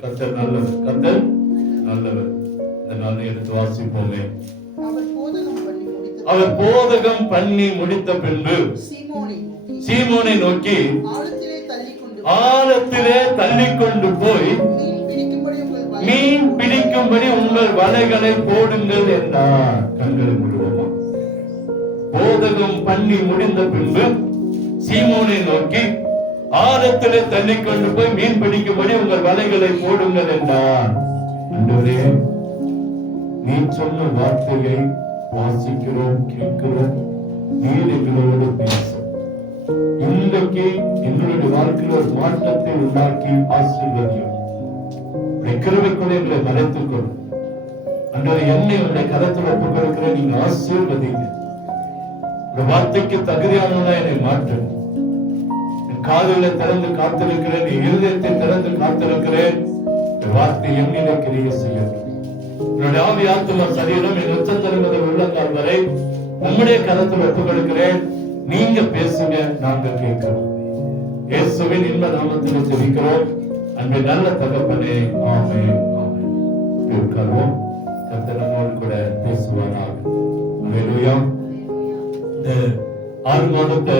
கர்த்தர் நல்லவர், கர்த்தர் நல்லவர். இந்த நாளை எடுத்து வாசிப்போமே. அவர் போதகம் பண்ணி முடித்த பின்பு சீமோனை நோக்கி ஆழத்திலே தள்ளிக்கொண்டு போய் மீன் பிடிக்கும்படி உங்கள் வலைகளை போடுங்கள் என்றார். கண்களை மூடுவோமா? போதகம் பண்ணி முடிந்த பின்பு சீமோனை நோக்கி ஆழத்திலே தள்ளிக்கொண்டு போய் மீன் பிடிக்கும்படி உங்கள் வலைகளை போடுங்கள் என்றார். ஆண்டவரே, நீ சொன்ன வார்த்தையை வாசிக்கிறோம், கேட்கிறோம். நீர் எங்களோடு பேச இன்றைக்கு எங்களுடைய வாழ்க்கையில் ஒரு மாற்றத்தை உண்டாக்கி ஆசீர்வதியும். கிருபைக்குள்ளே எங்களை மறைத்துக் கொள்ளும். அன்றைய என்னை உடைய கரத்தில் ஒப்புக் கொடுக்கிற நீங்க ஆசீர்வதிங்க. ஒரு வார்த்தைக்கு தகுதியானவனா என்னை மாற்று. என் காதுகளை திறந்து காத்திருக்கிறேன், என் இருதயத்தை திறந்து காத்திருக்கிறேன். வார்த்தை என்னிலே கிரியை செய்யட்டும். என்னுடைய ஆவி, ஆத்துமா, சரீரம் என் உச்சந்தலை முதல் உள்ளங்கால் வரை உம்முடைய கரத்தில் ஒப்புக் கொடுக்கிறேன். நீங்க பேசுங்க, நாங்க கேட்கிறோம். இயேசுவின் இன்ப நாமத்தில் ஜெபிக்கிறோம். அன்பு நல்ல தகப்பனே, ஆமென், ஆமென். உட்கார்வோம். கர்த்தர் நம்மோடு கூட பேசுவாராக. அல்லேலூயா. இந்த 6 மாதத்தை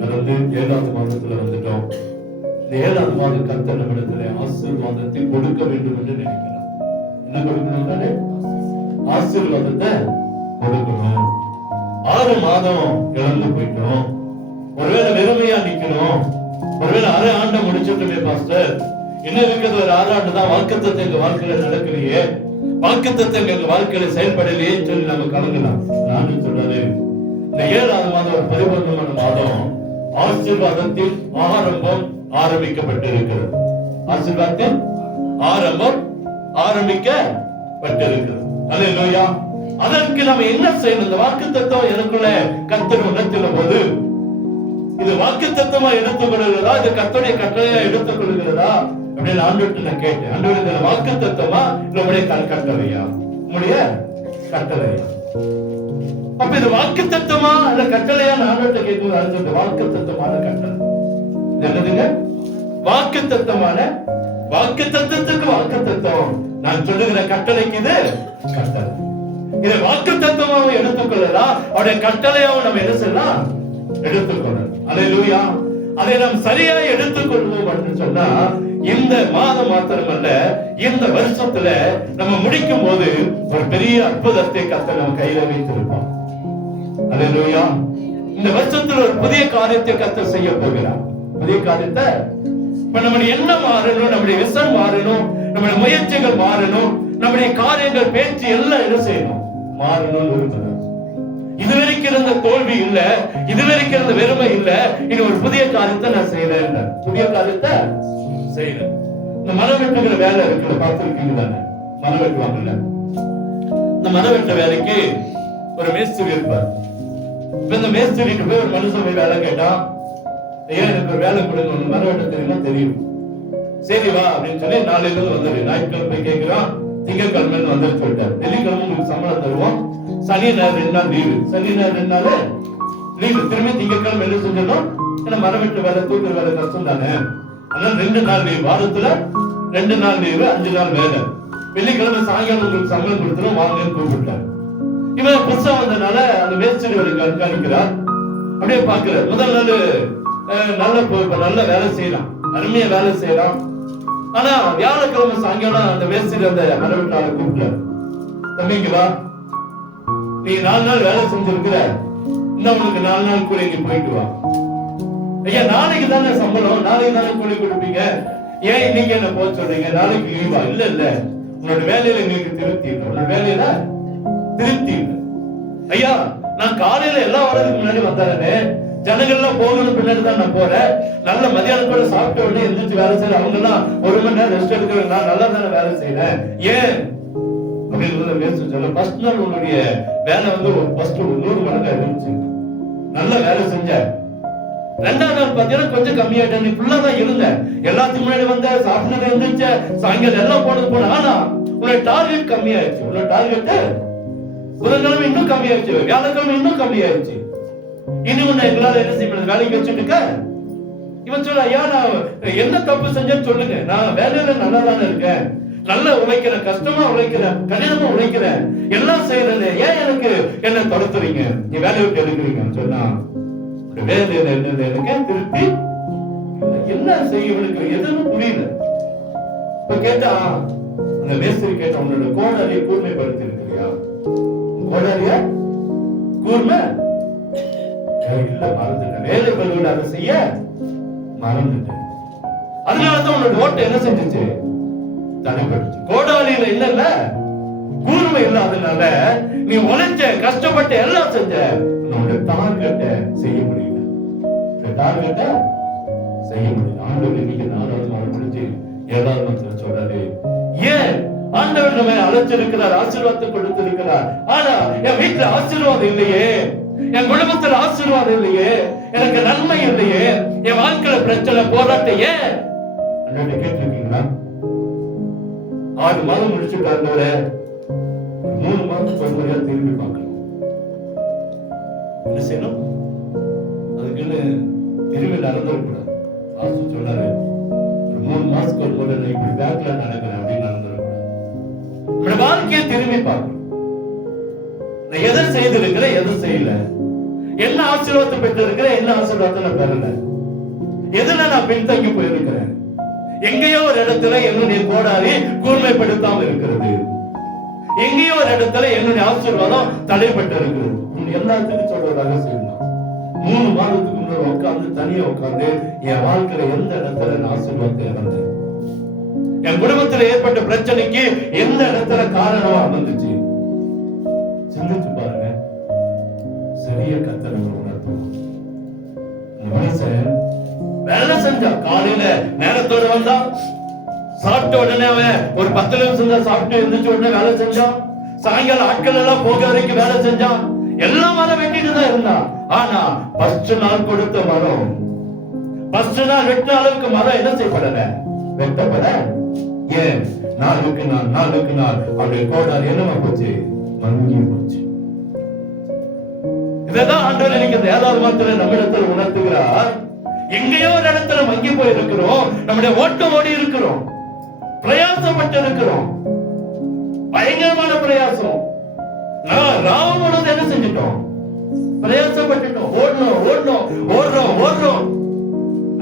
கடந்து 7வது மாதத்துல வந்துட்டோம். இந்த 7வது மாதம் கர்த்தர் நம்மிடத்திலே ஆசீர்வாதத்தை கொடுக்க வேண்டும் என்று நினைக்கிறார். என்ன கொடுக்கணும் தானே? ஆசீர்வாதத்தை கொடுக்கணும். 6 மாதம் இழந்து போயிட்டோம். ஒருவேளை வெறுமையா நிக்கணும். ஒருவேளை 6 ஆண்டு முடிச்சுட்டுமே பாஸ்டர், இன்னும் இருக்கிறது ஒரு 6 ஆண்டு தான், வாக்குத்தத்தம் எங்க வாழ்க்கையில நடக்கலையே, வாக்குத்தத்தம் எங்க வாழ்க்கையில செயல்படலையே சொல்லி நம்ம கலங்கலாம். நானும் சொல்றது, இந்த 7வது மாதம் ஒரு பரிபூர்ணமான மாதம். ஆசீர்வாதத்தின் ஆரம்பம் ஆரம்பிக்கப்பட்டிருக்கிறது. ஆசீர்வாதத்தின் ஆரம்பம் ஆரம்பிக்கப்பட்டிருக்கிறது. அல்லேலூயா. அதற்கு நம்ம என்ன செய்யணும்? இந்த வாக்குத்தத்தம் எனக்குள்ள கர்த்தர் உணர்த்தின போது, இது வாக்குத்தத்தமா எடுத்துக்கொள்கிறதா, இது கர்த்தருடைய கட்டளையா எடுத்துக்கொள்கிறதா அப்படின்னு ஆண்டவர்கிட்ட நான் கேட்டேன். ஆண்டவரே, இந்த வாக்குத்தத்தமா இல்ல உடைய கட்டளையா? உடைய கட்டளையா? அப்ப இது வாக்குத்தத்தமா இல்ல கட்டளையா? ஆண்டவர்கிட்ட கேட்கும்போது வாக்குத்தத்தமான கட்டளை. இது என்னதுங்க? வாக்குத்தத்தமான, வாக்குத்தத்தத்துக்கு வாக்குத்தத்தம். நான் சொல்லுகிற கட்டளைக்கு இது கட்டளை. இதை வாக்குத்தத்தமாக எடுத்துக்கொள்ளலாம், அவருடைய கட்டளையாவும் நம்ம என்ன செய்யலாம்? எடுத்துக்கொள்ளலாம். அல்லேலூயா. அதை நாம் சரியா எடுத்துக்கொள்வோம் என்று சொன்னா, இந்த மாதம் மாத்திரமல்ல, இந்த வருஷத்துல நம்ம முடிக்கும் போது ஒரு பெரிய அற்புதத்தை கர்த்தர் நம்ம கையில வைத்திருப்போம். அல்லேலூயா. இந்த வருஷத்துல ஒரு புதிய காரியத்தை கர்த்தர் செய்ய போகிறார். புதிய காரியத்தை இப்ப நம்முடைய எண்ணம் மாறணும், நம்முடைய விஷன் மாறணும், நம்முடைய முயற்சிகள் மாறணும், நம்முடைய காரியங்கள், பேச்சு எல்லாம் என்ன செய்யணும்? மாறணும் விரும்புகிறார். இதுவரைக்கும் இருந்த தோல்வி இல்ல, இதுவரைக்கும் இருந்த வெறுமை இல்ல, இனி ஒரு புதிய காரியத்தை நான் செய்யறேன். புதிய காரியத்தை செய்யறேன். இந்த மரம் வெட்டுகிற வேலை இருக்குல்ல, பார்த்துருக்கீங்க தானே? மரம் வெட்டுவாங்கல்ல. இந்த மரம் வெட்ட வேலைக்கு ஒரு மேஸ்திரி இருப்பார். இப்ப இந்த மேஸ்திரிக்கு போய் ஒரு மனுஷன் போய் வேலை கேட்டா, ஏன் எனக்கு ஒரு வேலை கொடுங்க, மரம் வெட்ட தெரியுமா? தெரியும். சரி வா அப்படின்னு சொல்லி நாளையில இருந்து வந்துடு. ஞாயிற்றுக்கிழமை போய் கேட்கிறான், திங்கட்கிழமை வந்துட்டு சொல்லிட்டார். வெள்ளிக்கிழமை உங்களுக்கு சம்பளம் தருவோம், சனி ஞாயிறு 2 நாள் லீவு, சனி ஞாயிறு 2 நாள் லீவு. திரும்பி திங்கட்கிழமை என்ன செஞ்சிடணும்? ஏன்னா மரம் வெட்டு வேலை, தூக்குற வேலை கஷ்டம் தானே. அதனால 2 நாள் லீவு, வாரத்துல 2 நாள் லீவு, 5 நாள் வேலை. வெள்ளிக்கிழமை சாயங்காலம் உங்களுக்கு சம்பளம் கொடுத்துரும், வாங்கன்னு கூப்பிட்டார். இவன் புதுசா வந்ததுனால அந்த மேஸ்திரி ஒரு கண்காணிக்கிறார். அப்படியே பாக்குறார். முதல் நாள் நல்ல வேலை செய்யலாம், அருமையா வேலை செய்யலாம். ஆனா வியாழக்கிழமை சாயங்காலம் அந்த மேஸ்திரி அந்த மரவெட்டாளை கூப்பிட்டார். தம்பிங்களா, நீ 4 நாள் வேலை செஞ்சிருக்கிற, இந்த உனக்கு 4 நாள் கூலி, நீ போயிட்டு வா. ஐயா, நாளைக்கு தானே சம்பளம், நாளைக்கு தானே கூலி கொடுப்பீங்க, ஏன் இன்னைக்கு என்ன போக சொல்றீங்க? நாளைக்கு லீவா? இல்ல இல்ல, உன்னோட வேலையில எங்களுக்கு திருப்தி இல்லை, உன்னோட வேலையில திருப்தி இல்லை. ஐயா, நான் காலையில எல்லாம் வரதுக்கு முன்னாடி வந்தானே, ஜனங்கள்லாம் போகணும் பின்னாடி தான் நான் போறேன். நல்ல மதியானத்தோட சாப்பிட்ட உடனே எந்திரிச்சு வேலை செய்யற அவங்க எல்லாம் 1 மணி நேரம் ரெஸ்ட் எடுக்க, நான் நல்லா தானே வேலை செய்யறேன், ஏன் அப்படின்னு சொல்ல. ஃபர்ஸ்ட் நாள் உன்னுடைய வேலை வந்து ஃபர்ஸ்ட் 100 மடங்கா இருந்துச்சு, நல்ல வேலை செஞ்ச. 2ஆம் நாள் பாத்தீங்கன்னா கொஞ்சம் கம்மியாட்ட, நீ ஃபுல்லா தான் இருந்த, எல்லாத்துக்கும் முன்னாடி வந்த, சாப்பிட்டு இருந்துச்ச, சாயங்காலம் எல்லாம் போன. ஆனா உன்னோட டார்கெட் கம்மியாயிருச்சு. உன்னோட டார்கெட் புதன்கிழமை இன்னும் கம்மியாயிருச்சு, வியாழக்கிழமை இன்னும் கம்மியாயிருச்சு. இனி ஒண்ணு எங்களால என்ன செய்ய முடியாது, வேலைக்கு வச்சுட்டு இவன் சொல்ல, ஐயா நான் என்ன தப்பு செஞ்சேன்னு சொல்லுங்க, நான் வேலையில நல்லா தானே இருக்கேன், நல்லா உழைக்கிறேன், கஷ்டமா உழைக்கிறேன், கடினமா உழைக்கிறேன், எல்லாம் செய்யறேன், ஏன் எனக்கு என்ன தடுத்துறீங்க, நீ வேலையை விட்டு எடுக்கிறீங்கன்னு சொன்னா, வேலையில என்ன எனக்கு திருப்பி என்ன செய்ய எனக்கு எதுவும் புரியல. இப்ப கேட்டா அந்த மேஸ்திரி கேட்ட, உன்னோட கோடாரியை கூர்மைப்படுத்தி இருக்கிறியா, கோடாரிய கூர்மை இல்ல, மறந்துட்டேன், வேலை பழுவில் அதை செய்ய மறந்துட்டேன், அதனாலதான் உன்னோட ஓட்டை என்ன செஞ்சிச்சு, தடைப்படுச்சு. கோடாலியில இல்ல கூர்மை இல்லாதனால நீ உழைச்ச, கஷ்டப்பட்டு எல்லாம் செஞ்ச, உன்னோட டார்கெட்டை செய்ய முடியல, டார்கெட்டை செய்ய முடியல. ஆண்டவர் இன்னைக்கு 4வது நாள் முடிஞ்சு 7வது நாள் சொல்றாரு, ஏன் ஆண்டவர் நம்ம அழைச்சிருக்கிறார், ஆசீர்வாதத்தை கொடுத்திருக்கிறார், ஆனா என் வீட்டுல ஆசீர்வாதம் இல்லையே, என் குடும்பத்துல ஆசீர்வாதம் இல்லையே, எனக்கு நன்மை இல்லையே, என் வாழ்க்கையில பிரச்சனை போராட்டம் ஏன் கேட்டிருக்கீங்களா? 6 மாதம் முடிச்சுட்டாங்க, 3 மாதம் பொறுமையா திரும்பி பார்க்கணும். என்ன செய்யணும்? அதுக்குன்னு திரும்பி நடந்துடக்கூடாது. ஆசு சொன்னாரு, 3 மாசத்துக்கு ஒரு முறை நான் இப்படி பேக்ல நடக்கிறேன் அப்படின்னு நடந்துடக்கூடாது. நம்மளோட வாழ்க்கையை திரும்பி பார்க்கணும். நான் எதை செய்திருக்கிறேன், எதை செய்யல, என்ன ஆசீர்வாதத்தை பெற்றிருக்கிறேன், என்ன ஆசீர்வாதத்தை நான் பெறல, எதுல நான் பின்தங்கி போயிருக்கிறேன், எங்கேயோ ஒரு இடத்துல என்னுடைய கோடாரி கூர்மைப்படுத்தாம இருக்கிறது, எங்கேயோ ஒரு இடத்துல என்னுடைய ஆசீர்வாதம் தடைப்பட்டு இருக்கிறது. எல்லாத்துக்கும் சொல்றதாக செய்யணும். 3 மாதத்துக்கு முன்னாடி உட்கார்ந்து தனியா உட்கார்ந்து என் வாழ்க்கையில எந்த இடத்துல நான் ஆசீர்வாதத்தை இழந்தேன், என் குடும்பத்துல ஏற்பட்ட பிரச்சனைக்கு எந்த இடத்துல காரணமா அமைந்துச்சு, சிந்திச்சு பாருங்க. சரிய கத்தரை உணர்த்தும். மனுஷன் வேலை செஞ்சா, காலையில நேரத்தோட வந்தா, சாப்பிட்ட உடனே அவன் ஒரு 10 நிமிஷம் தான் சாப்பிட்டு இருந்துச்சு உடனே வேலை செஞ்சான், சாயங்காலம் ஆட்கள் எல்லாம் போக வரைக்கும் வேலை செஞ்சான், எல்லா மரம் வெட்டிட்டு தான் இருந்தான். ஆனா ஃபர்ஸ்ட் நாள் கொடுத்த மரம், ஃபர்ஸ்ட் நாள் வெட்டின அளவுக்கு மரம் என்ன செய்யப்படல, வெட்டப்பட. ஏன்? நாளுக்கு நாள் அவருடைய கோடாரி என்னமா போச்சு, மங்கி போச்சு. இதான் ஆண்டவர் இன்னைக்கு 7வது மாதத்துல நம்மிடத்தில் உணர்த்துகிறார். எங்கேயோ ஒரு இடத்துல மங்கி போய் இருக்கிறோம், நம்முடைய ஓட்டம் ஓடி இருக்கிறோம், பிரயாசப்பட்டு இருக்கிறோம், பயங்கரமான பிரயாசம். ராவணோட என்ன செஞ்சிட்டோம், பிரயாசப்பட்டுட்டோம், ஓடுறோம்.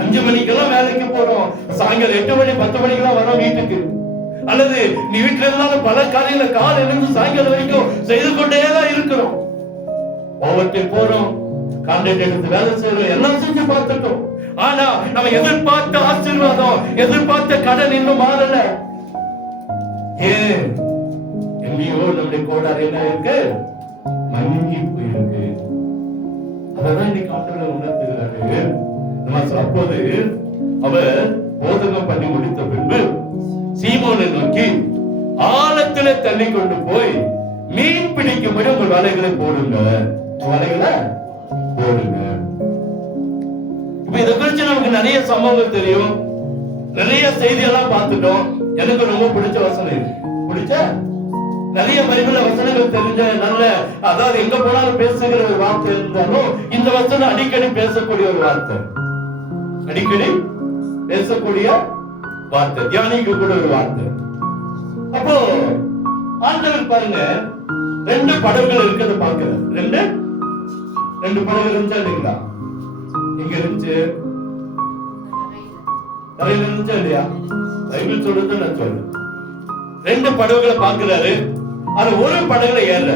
5 மணிக்கெல்லாம் வேலைக்கு போறோம், சாயங்காலம் 8 மணி 10 மணிக்கெல்லாம் வரோம் வீட்டுக்கு. அல்லது நீ வீட்டுல இருந்தாலும் பல காலையில இருந்து சாயங்காலம் வரைக்கும் செய்து கொண்டேதான் இருக்கிறோம். ஒவ்வொருத்தே போறோம், கான்ட்ராக்ட் எடுத்து வேலை செய்யறோம், எல்லாம் செஞ்சு பார்த்துட்டோம். ஆனா நம்ம எதிர்பார்த்த ஆசீர்வாதம், எதிர்பார்த்த கடன் இன்னும் மாறல. ஏன்? எங்கேயோ நம்முடைய கோடாரி என்ன இருக்கு, மங்கி போயிருக்கு. அதான் இன்னைக்கு ஆண்டவர் உணர்த்துகிறாரு. அப்போது அவர் போதகம் பண்ணி முடித்த பின்பு சீமோனை நோக்கி, ஆழத்திலே தள்ளி கொண்டு போய் மீன் பிடிக்கும்படி உங்கள் வலைகளை போடுங்க, வலைகளை போடுங்க. இப்ப இதை குறிச்சு நமக்கு நிறைய சம்பவங்கள் தெரியும், நிறைய செய்தியெல்லாம் பார்த்துட்டோம். எனக்கு ரொம்ப பிடிச்ச வசனம் இது, பிடிச்ச நிறைய பைபிள்ல வசனங்கள் தெரிஞ்ச நல்ல, அதாவது எங்க போனாலும் பேசுகிற ஒரு வார்த்தை இருந்தாலும் இந்த வசனம் அடிக்கடி பேசக்கூடிய ஒரு வார்த்தை, அடிக்கடி பேசக்கூடிய வார்த்தை, தியானிக்க கூட ஒரு வார்த்தை. அப்போ ஆண்டவர் பாருங்க, 2 படகுகள் இருக்கிறத பாக்குற, ரெண்டு படகு இருந்துச்சா இல்லைங்களா? எங்க இருந்துச்சு? தரையில இருந்துச்சா இல்லையா? பைபிள் சொல்றது நான் சொல்றேன். 2 படகுகளை பாக்குறாரு, அது ஒரு படகுல ஏறல.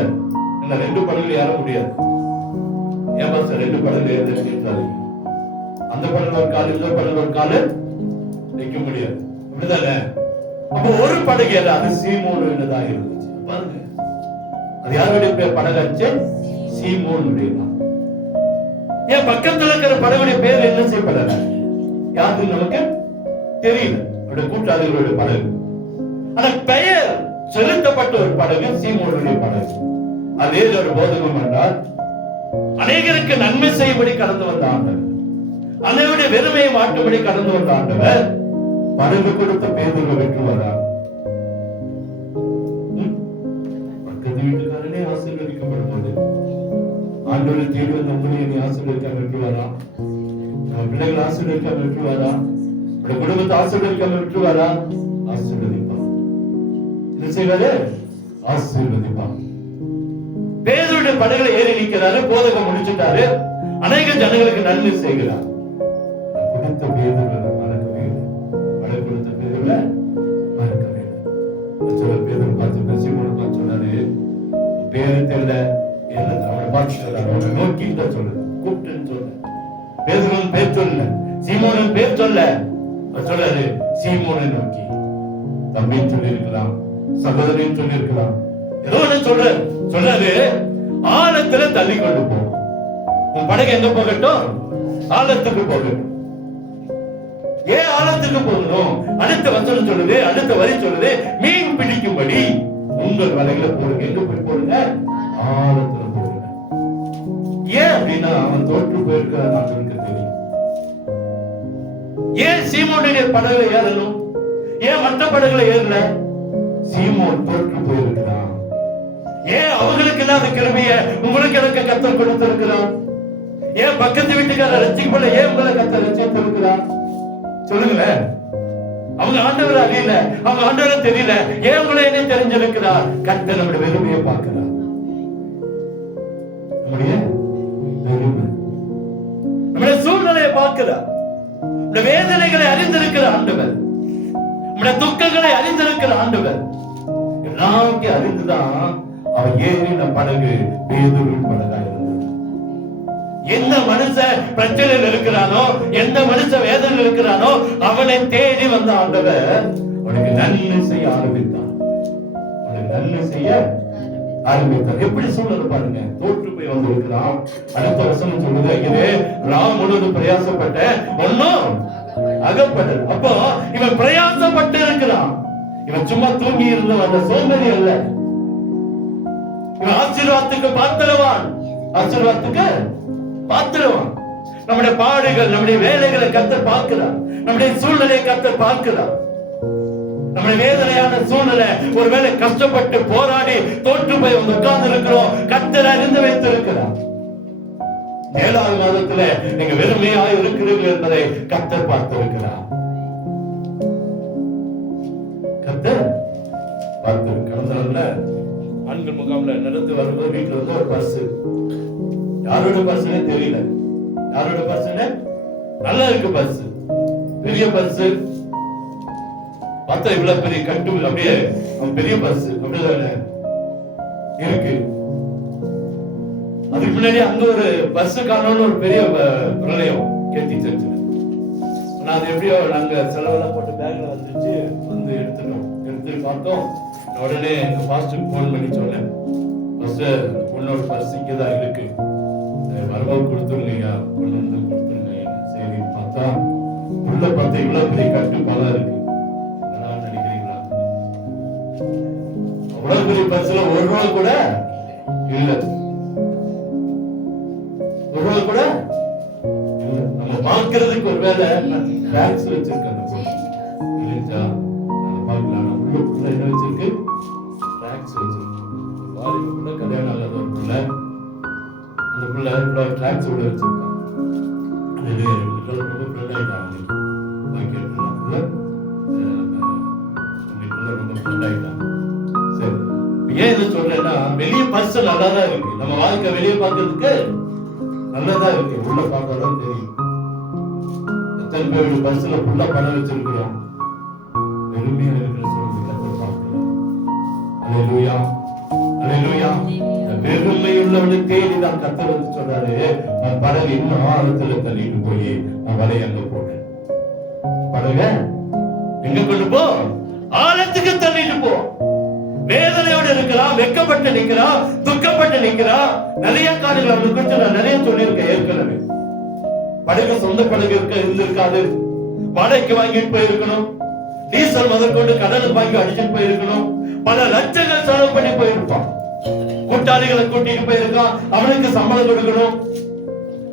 இந்த 2 படகுல ஏற முடியாது. ஏன் பாஸ்டர் 2 படகுல ஏறுறது? அந்த படகுல ஒரு கால், இந்த படகுல ஒரு கால் வைக்க முடியாது, அப்படிதானே? அப்போ ஒரு படகு ஏற, அது சீமோனுதான் இருந்துச்சு. பாருங்க, அது யாருடைய பேர் படகாச்சு? சீமோனுடைய. ஏன் பக்கத்துல இருக்கிற படகுடைய பேர் என்ன செய்யப்படல, யாருக்கு நமக்கு தெரியல, அவருடைய கூட்டாளிகளுடைய படகு. ஆனா பெயர் செலுத்தப்பட்ட ஒரு படகு சீமோனுடைய படகு. அதே ஒரு போதகம் என்றால், அநேகருக்கு நன்மை செய்யும்படி கடந்து வந்த ஆண்டவர், அனைவருடைய வெறுமையை மாற்றும்படி கடந்து வந்த ஆண்டவர் படகு கொடுத்த பேதுருவை வெற்றுவாரா? பக்கத்து வீட்டுக்காரனே ஆசீர்வதிக்கப்படும் போது ஆண்டவரை தேடி வந்த உங்களை ஆசீர்வதிக்க வெற்றுவாரா? பிள்ளைகள் ஆசீர்வதிக்காம விட்டுருவாரா? குடும்பத்தை ஆசீர்வதிக்காம விட்டுருவாரா? ஆசீர்வதிப்பான். என்ன செய்வாரு? ஆசீர்வதிப்பான். பேதுருடைய படகுல ஏறி நிற்கிறாரு, போதகம் முடிச்சுட்டாரு, அநேக ஜனங்களுக்கு நன்மை செய்கிறார். கொடுத்த பேதுருவை மறக்கவே இல்லை. படகு கொடுத்த பேதுருவை மறக்கவே இல்லை. பேதுரு பார்த்து சீமோனை பார்த்து சொன்னாரு, பேரு தெரியல, அவனை பார்த்து சொல்றாரு, அவனை நோக்கின்னு தான் சொல்லுது, கூப்பிட்டுன்னு சொல்ல. பேதுருவின் பேர் சொல்ல, சீமோனின் பேர் சொல்ல, சொல்றாரு சீமோனை நோக்கி. தம்பின்னு சொல்லி இருக்கலாம், சகோதரின்னு சொல்லி இருக்கலாம், ஏதோ ஒண்ணு சொல்றாரு, ஆழத்துல தள்ளி கொண்டு போ. உன் படகு எங்க போகட்டும்? ஆழத்துக்கு போகட்டும். ஏன் ஆழத்துக்கு போகணும்? அடுத்த வசனம் சொல்லுது, அடுத்த வரி சொல்லுது, மீன் பிடிக்கும்படி உங்கள் வலைகளை போடுங்க. எங்க போய் போடுங்க? ஆழத்துல போடுங்க. ஏன் அப்படின்னா அவன் தோற்று போயிருக்கிறான், அவனுக்கு தெரியும். ஏன் சீமோனுடைய படகுல ஏறணும்? ஏன் மற்ற படகுல ஏறல? சீமோன் தோற்று போயிருக்கிறான். ஏன் அவங்களுக்கு இல்லாத கிருபையை உங்களுக்கு எனக்கு கர்த்தர் கொடுத்திருக்கிறான்? ஏன் பக்கத்து வீட்டுக்காரர் ரட்சிக்கப்பட ஏன் உங்களை கர்த்தர் ரட்சித்திருக்கிறார்? சொல்லுங்களேன். அவங்க ஆண்டவர் அறியல, அவங்க ஆண்டவரை தெரியல, ஏன் உங்களை என்ன தெரிஞ்சிருக்கிறார்? கர்த்தர் நம்முடைய வெறுமையை பார்க்கிறார். நம்முடைய வெறுமை, நம்முடைய சூழ்நிலையை பார்க்கிறார். நம்முடைய வேதனைகளை அறிந்திருக்கிற ஆண்டவர், நம்முடைய துக்கங்களை அறிந்திருக்கிற ஆண்டவர், எல்லாத்தையும் அறிந்துதான் அவன் ஏறின படகு பேதுருவின் படகா இருந்தது. எந்த மனுஷன் பிரச்சனையில் இருக்கிறானோ, எந்த மனுஷன் வேதனையில் இருக்கிறானோ, அவனை தேடி வந்த ஆண்டவர் அவனுக்கு நன்மை செய்ய ஆரம்பித்தான். அவனுக்கு நன்மை செய்ய ஆரம்பித்தார். எப்படி சூழ்நிலை பாருங்க, தோற்று போய் வந்திருக்கிறான். அடுத்த வசனம் சொல்லுது, இது ராம் முழுவதும் பிரயாசப்பட்ட ஒன்னும் அகப்படல். அப்போ இவன் பிரயாசப்பட்டு இருக்கிறான். இவன் சும்மா தூங்கி இருந்த அந்த சோம்பேறி அல்ல. இவன் ஆசீர்வாதத்துக்கு பாத்திரவான், ஆசீர்வாதத்துக்கு பாத்திரவான். நம்முடைய பாடுகள், நம்முடைய வேலைகளை கர்த்தர் பார்க்கிறார். நம்முடைய சூழ்நிலையை கர்த்தர் பார்க்கிறார். நம்முடைய வேதனையான சூழ்நிலை, ஒருவேளை கஷ்டப்பட்டு போராடி தோற்று போய் உட்கார்ந்து இருக்கிறோம், கர்த்தர் அறிந்து வைத்திருக்கிறார். 7ஆவது மாதத்துல நீங்க வெறுமையாக இருக்கிறீர்கள் என்பதை கர்த்தர் பார்த்திருக்கிறார். கர்த்தர் பார்த்து கடந்த ஆண்கள் முகாம்ல நடந்து வரும்போது வீட்டுல வந்து ஒரு பர்ஸ், யாரோட பர்ஸ்னே தெரியல, யாரோட பர்ஸ்னே, நல்லா இருக்கு பர்ஸ், பெரிய பர்ஸ், பார்த்தா இவ்வளவு பெரிய கட்டு, அப்படியே பெரிய பர்ஸ் அப்படிதானே இருக்கு. அதுக்கு முன்னாடி அங்க ஒரு பர்ஸ் காணோன்னு ஒரு பெரிய பிரளயம் கேட்டி செஞ்சு, அது எப்படியோ நாங்க செலவெல்லாம் போட்டு பேக்ல வந்துச்சு, வந்து எடுத்துட்டோம். எடுத்து பார்த்தோம், உடனே எங்க பாஸ்டருக்கு போன் பண்ணி சொன்னேன், பாஸ்டர் பொண்ணோட பர்ஸ் இங்கதான் இருக்கு, வரவு கொடுத்துருங்கய்யா, கொண்டு வந்து கொடுத்துருங்க. சரி பார்த்தா உள்ள பார்த்தா இவ்வளவு பெரிய கட்டு பலம் இருக்கு. நினைக்கிறீங்களா? அவ்வளவு பெரிய பர்ஸ்ல ஒரு ரூபா கூட இல்ல, ஒரு ரூபா கூட இல்ல. நம்ம பார்க்கறதுக்கு ஒரு வேலை பேக்ஸ் வச்சிருக்காங்க இல்லையா, பார்க்கலாம். உள்ளுக்குள்ள என்ன வச்சிருக்கு? பேக்ஸ் வச்சிருக்கு. வாலிப கூட கல்யாணம் ஆகாத ஒரு பிள்ளை, அந்த பிள்ளை இவ்வளவு ட்ராக்ஸ் உள்ள வச்சிருக்காங்க. ரொம்ப ஃப்ரெண்ட் ஆயிட்டாங்க. ரொம்ப ஃப்ரெண்ட் ஆயிட்டாங்க. சரி, ஏன் இதை சொல்றேன்னா, வெளியே பர்ஸ் நல்லா தான் இருக்கு, நம்ம வாழ்க்கை வெளியே பார்க்கறதுக்கு நல்லதா இருக்கு, உள்ள பார்த்தாதான் தெரியும். எத்தனை பேருடைய பர்ஸ்ல ஃபுல்லா பணம் வச்சிருக்கிறோம், வெறுமையா இருக்கிற சூழ்நிலை பார்க்கலாம். அல்லேலூயா, அல்லேலூயா. வெறுமை உள்ளவனை தேடி நான் கர்த்தர் வந்து சொல்றாரு, நான் படகு இன்னும் ஆழத்துல தள்ளிட்டு போய் நான் வலையை அங்க போனேன். படக எங்க கொண்டு போ? ஆழத்துக்கு தள்ளிட்டு போ. வேதனையோடு இருக்கிறான், வெக்கப்பட்டு நிற்கிறான், துக்கப்பட்டு நிற்கிறான். நிறைய காரியங்கள் அவனை குறித்து நான் நிறைய சொல்லியிருக்கேன் ஏற்கனவே. படகு சொந்த படகு இருந்திருக்காது, வாடகைக்கு வாங்கிட்டு போயிருக்கணும், டீசல் முதற்கொண்டு கடலுக்கு வாங்கி அடிச்சுட்டு போயிருக்கணும், பல லட்சங்கள் செலவு பண்ணி போயிருப்பான். கூட்டாளிகளை கூட்டிட்டு போயிருக்கான், அவனுக்கு சம்பளம் கொடுக்கணும்,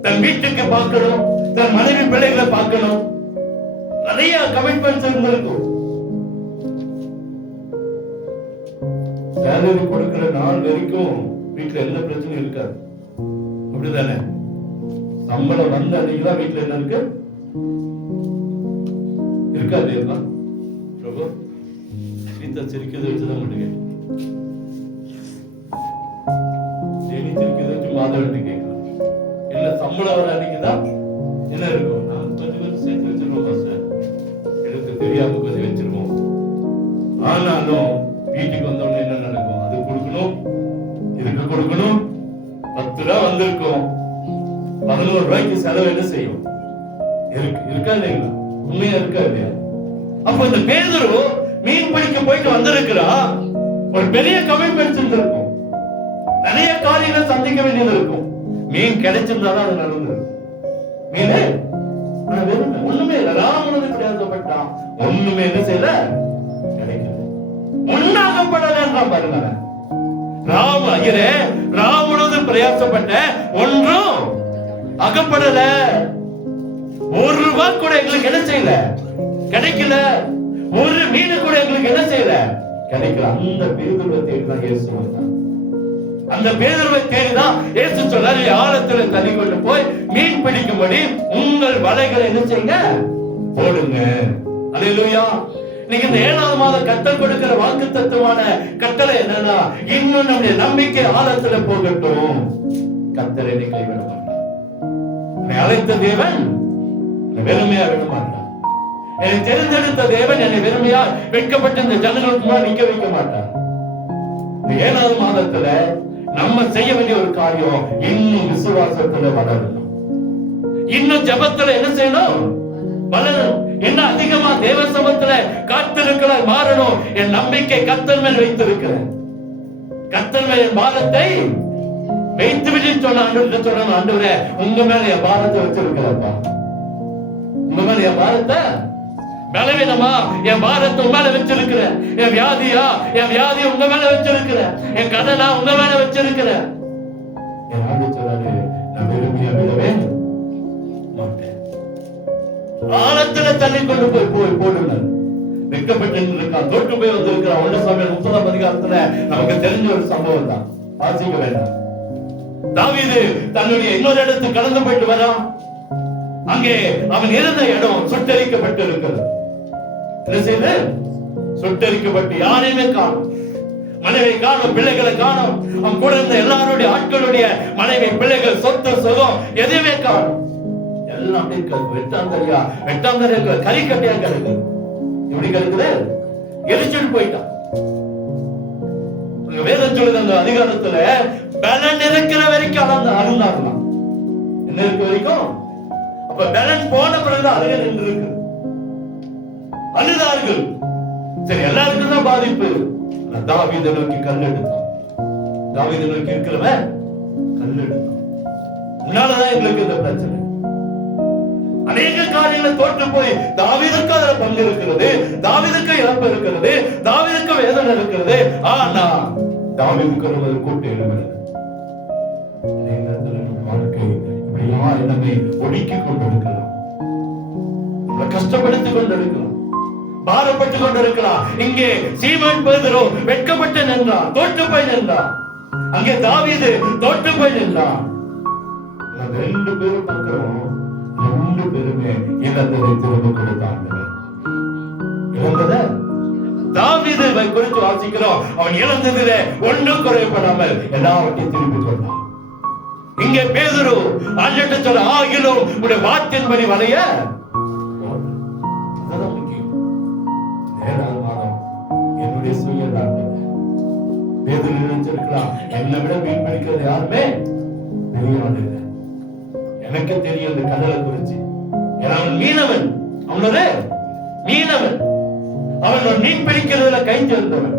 தன் வீட்டுக்கு பார்க்கணும், தன் மனைவி பிள்ளைகளை பார்க்கணும், நிறைய கமிட்மெண்ட்ஸ் இருந்திருக்கும். சேலரி கொடுக்கிற நாள் வரைக்கும் வீட்டுல எந்த பிரச்சனையும் இருக்காது, அப்படிதானே? சம்பளம் வந்த அன்னைக்குதான் வீட்டுல என்ன இருக்கு இருக்கா இல்லையா? பிரபு வீட்டை சிரிக்கிறது வச்சுதான் முடியும். சிரிக்கிறது வச்சு மாதவன் கேட்கலாம். இல்ல சம்பளம் வர அன்னைக்குதான் என்ன இருக்கும்? நான் கொஞ்சம் சேர்த்து வச்சிருவோம் சார், எனக்கு தெரியாம கொஞ்சம் வச்சிருவோம். ஆனாலும் வீட்டுக்கு வந்தோடனே என்ன நடக்கும்? அது கொடுக்கணும், இதுக்கு கொடுக்கணும். 10 ரூபா வந்திருக்கும், 11 ரூபாய்க்கு செலவு என்ன செய்யும்? இருக்கா இல்லைங்களா? உண்மையா இருக்கா இல்லையா? அப்ப இந்த பேதுரு மீன் பிடிக்க போயிட்டு வந்திருக்கிறா. ஒரு பெரிய கமிட்மெண்ட் இருந்திருக்கும், நிறைய காரியங்கள் சந்திக்க வேண்டியது இருக்கும். மீன் கிடைச்சிருந்தாலும் அது நடந்திருக்கும். மீனே ஒண்ணுமே இல்லை, ராமனது பிரயாசப்பட்டான், ஒண்ணுமே என்ன செய்யல, கிடைக்கல. ஒன்னாகப்படலாம் பாருங்க. ராம ஐயரே, ராமனது பிரயாசப்பட்ட ஒன்றும் அகப்படல. 1 ரூபாய் கூட எங்களுக்கு என்ன செய்யல, கிடைக்கல. ஒரு மீன் கூட எங்களுக்கு என்ன செய்யல, கிடைக்கல. அந்த பேதுருவை தேடிதான் இயேசு வந்தார். அந்த பேதுருவை தேடிதான் இயேசு சொன்னார், ஆழத்துல தள்ளி கொண்டு போய் மீன் பிடிக்கும்படி உங்கள் வலைகளை என்ன செய்யுங்க, போடுங்க. அல்லேலூயா. இன்னைக்கு இந்த 7வது மாதம் கர்த்தர் கொடுக்கிற வாக்குத்தத்தமான கட்டளை என்னன்னா, இன்னும் நம்முடைய நம்பிக்கை ஆழத்துல போகட்டும். கர்த்தர் என்னை கைவிட மாட்டார். என்னை அழைத்த தேவன் வெறுமையா விட மாட்டார். என்னை தேர்ந்தெடுத்த தேவன் என்னை வெறுமையா வெட்கப்பட்ட இந்த ஜனங்களுக்கு முன்னாடி நிக்க வைக்க மாட்டார். இந்த 7வது மாதத்துல நம்ம செய்ய வேண்டிய ஒரு காரியம், இன்னும் விசுவாசத்துல வளரணும். இன்னும் ஜெபத்துல என்ன செய்யணும், வளரணும். என்ன அதிகமா தேவ சமூகத்துல காத்திருக்கிற மாறணும். என் நம்பிக்கை கர்த்தர் மேல் வைத்திருக்கிறேன். கர்த்தர் மேல் என் பாரத்தை வைத்து விட்டு சொன்ன ஆண்டவரே, உங்க மேல என் பாரத்தை வச்சிருக்கிறப்பா. உங்க மேல என் பாரத்தை, பலவீனமா என் பாரத்தை உங்க மேல வச்சிருக்கிறேன். என் வியாதியா, என் வியாதி உங்க மேல வச்சிருக்கிறேன். என் கடனா உங்க மேல வச்சிருக்கிறேன். என் ஆண்டவரே, நான் விரும்பிய விடவே மாட்டேன். ஆழத்துல தள்ளி கொண்டு போய் போடுங்க. வெட்கப்பட்டு இருக்கான், தோற்று போய் வந்திருக்கிறான். 1 சாமுவேல் 30ஆம் அதிகாரத்துல நமக்கு தெரிஞ்ச ஒரு சம்பவம் தான், வாசிக்க வேண்டாம். தாவீது தன்னுடைய இன்னொரு இடத்துக்கு கடந்து போயிட்டு வரான். அங்கே அவன் இருந்த இடம் சுட்டரிக்கப்பட்டு இருக்கிறது. என்ன செய்து? சுட்டரிக்கப்பட்டு யாரையுமே காணும், மனைவி காணும், பிள்ளைகளை காணும். அவன் கூட இருந்த எல்லாருடைய ஆட்களுடைய மனைவி, பிள்ளைகள், சொத்து, சுகம் எதையுமே காணும். எல்லாம் வெட்டாந்தரியா கறி கட்டியா கிடக்கு. எப்படி கிடக்குது? எரிச்சுட்டு போயிட்டான். வேதம் சொல்லுது அந்த அதிகாரத்துல, பலன் இருக்கிற வரைக்கும் அழுந்தாங்களாம். என்ன இருக்க வரைக்கும்? அப்ப பலன் போன பிறகு அழுக நின்று இருக்கு. அழுதார்கள். சரி, எல்லாருக்கும் தான் பாதிப்பு. தாவீதை நோக்கி கல் எடுத்தான். தாவீதை நோக்கி இருக்கிறவன் கல் எடுத்தான். அதனாலதான் எங்களுக்கு இந்த பிரச்சனை. அநேக காரியங்களை தோற்று போய், தாவீதுக்கு அதுல பங்கு இருக்கிறது, தாவீதுக்கு இழப்பு இருக்கிறது, தாவீதுக்கு வேதனை இருக்கிறது. ஆனா தாவீதுக்கு ஒரு கூட்டு எழுகிறது. வாழ்க்கை இப்படியா நம்மை ஒடுக்கி கொண்டிருக்கலாம், கஷ்டப்படுத்திக் கொண்டிருக்கலாம், பாரப்பட்டு கொண்டிருக்கலாம். இங்கே சீமோன் பேதுரு வெட்கப்பட்டு நின்றான், தோற்று போய் நின்றான். அங்கே தாவீது தோற்று போய் நின்றான். 2 பேரும் பார்க்கிறோம், 2 பேருமே இழந்ததை திரும்ப கொடுத்தாங்க. இழந்ததை தாவீதை குறித்து வாசிக்கிறோம். அவன் இழந்ததிலே ஒன்றும் குறைபடாமல் எல்லாவற்றையும் திரும்பி கொண்டான். இங்கே பேதுரு ஆண்டவர்கிட்ட சொல்ல, ஆகிலும் உடைய வார்த்தையின்படி வளைய. அதுதான் முக்கியம். 7வது மாதம் என்னுடைய சுயதான். பேதுரு நினைச்சிருக்கலாம், என்னை விட மீன் பிடிக்கிறது யாருமே தெரியாது. எனக்கு தெரியும் இந்த கடலை குறிச்சு. அவன் மீனவன், அவனோட மீனவன், அவன் ஒரு மீன் பிடிக்கிறதுல கை சேர்ந்தவன்.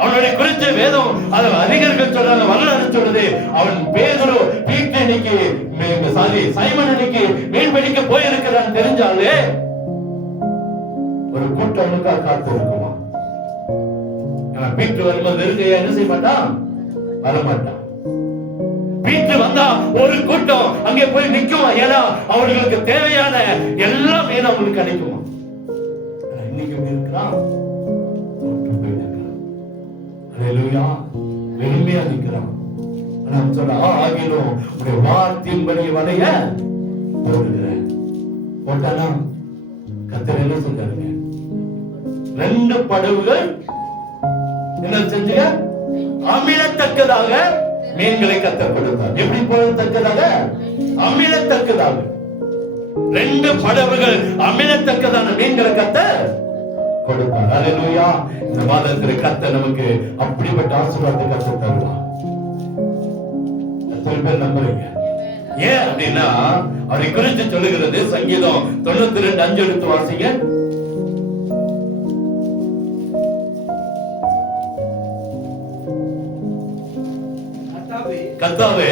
அவனுடைய குறித்த வேதம் அதை அறிஞர்கள் சொல்றாங்க, வரலாறு சொல்றது. அவன் பேதுரு சைமன் அன்னைக்கு மீன் பிடிக்க போயிருக்கிறான் தெரிஞ்சாலே ஒரு கூட்டம் காத்து இருக்குமா? பீட்டு வரும்போது வெறுங்கையா என்ன செய்ய மாட்டான், வரமாட்டான். வீட்டு வந்தா ஒரு கூட்டம் அங்கே போய் நிக்குமா? ஏன்னா அவர்களுக்கு தேவையான எல்லாம் வேணும், அவங்களுக்கு கிடைக்குமா? இன்னைக்கு இருக்கிறான், வெறுமையா நிற்கிறான். நான் சொன்ன ஆகிலும் உடைய வார்த்தையின்படி வலைய போடுகிறேன். போட்டானா கர்த்தர் என்ன சொல்றாருங்க? 2 படகுகள் என்ன செஞ்சீங்க? அமிழத்தக்கதாக மீன்களை கர்த்தர் கொடுத்தார். எப்படி போடத்தக்கதாக? அமிழத்தக்கதாக. 2 படகுகள் அமிழத்தக்கதான மீன்களை கர்த்தர் கொடுத்தார். அல்லேலூயா. இந்த மாதத்தில் கர்த்தர் நமக்கு அப்படிப்பட்ட ஆசீர்வாதத்தை கர்த்தர் தருவார். எத்தனை பேர் நம்புறீங்க? ஏன் அப்படின்னா அவரை குறித்து சொல்லுகிறது சங்கீதம் 92:5 எடுத்து வாசிங்க. கர்த்தாவே,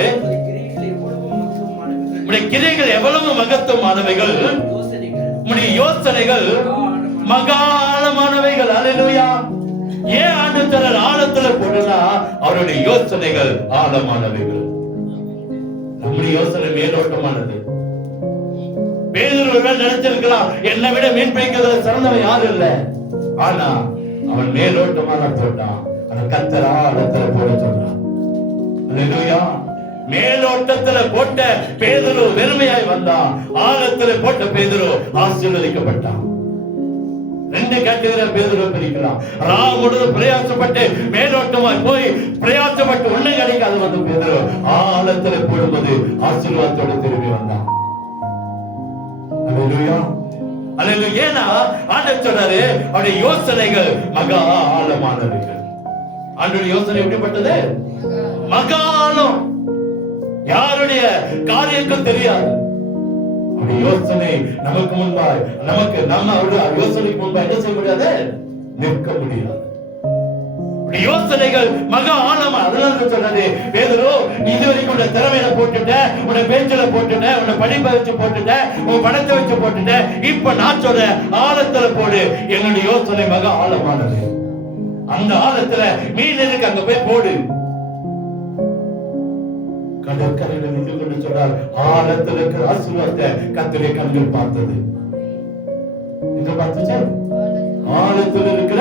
உம்முடைய கிரியைகள் எவ்வளவு மகத்துவமானவைகள், உம்முடைய யோசனைகள் மகா ஆழமானவைகள். அல்லேலூயா. ஏன் ஆண்டவர் ஆழத்துல போடுனா அவருடைய யோசனைகள் ஆழமானவைகள். நம்முடைய யோசனை மேலோட்டமானது. பேதுரு நினைச்சிருக்கலாம், என்னை விட மீன் பிடிக்கிறதுல சிறந்தவன் யாரும் இல்ல. ஆனா அவன் மேலோட்டமான போட்டான். அவன் கர்த்தர் ஆழத்துல போட சொன்னான். அல்லேலூயா. மேலோட்டத்துல போட்ட பேதுரு வெறுமையாய் வந்தான். ஆழத்துல போட்ட பேதுரு ஆசீர்வதிக்கப்பட்டான். 2 கேட்டகரியா பேதுரு பிரிக்கலாம். முழுவதும் பிரயாசப்பட்டு மேலோட்டமாய் போய் பிரயாசப்பட்டு ஒண்ணு கிடைக்காது வந்து பேதுரு ஆழத்துல போடும்போது ஆசீர்வாதத்தோட திரும்பி வந்தான். அல்லேலூயா. அல்லேலூயா. ஏன்னா ஆண்டவர் சொன்னாரு அவருடைய யோசனைகள் மகா ஆழமானவைகள். ஆண்டவருடைய யோசனை எப்படிப்பட்டது? மகா ஆழம். யாருடைய காரியக்கும் தெரியாது. யோசனை நமக்கு முன்பாய் நம்ம யோசனைக்கு முன்பாய் என்ன செய்ய முடியாது? நிற்க முடியாது. யோசனைகள் மகா ஆழமா. அதனால சொன்னது பேதுரு, இதுவரைக்கும் உன்னை திறமையில போட்டுட்ட, உன்னை பேச்சில போட்டுட்ட, உன்னை படிப்பை வச்சு போட்டுட்ட, உன் பணத்தை வச்சு போட்டுட்ட. இப்ப நான் சொல்ற ஆழத்துல போடு. என்னுடைய யோசனை மகா ஆழமானது. அந்த ஆழத்துல மீன் இருக்கு, அங்க போய் போடு. கடற்கரையில நின்று கொண்டு சொன்னார், ஆழத்தில் இருக்கிற ஆசீர்வாதத்தை கர்த்தருடைய கண்கள் பார்த்தது. எங்க பார்த்துச்சு? ஆழத்தில் இருக்கிற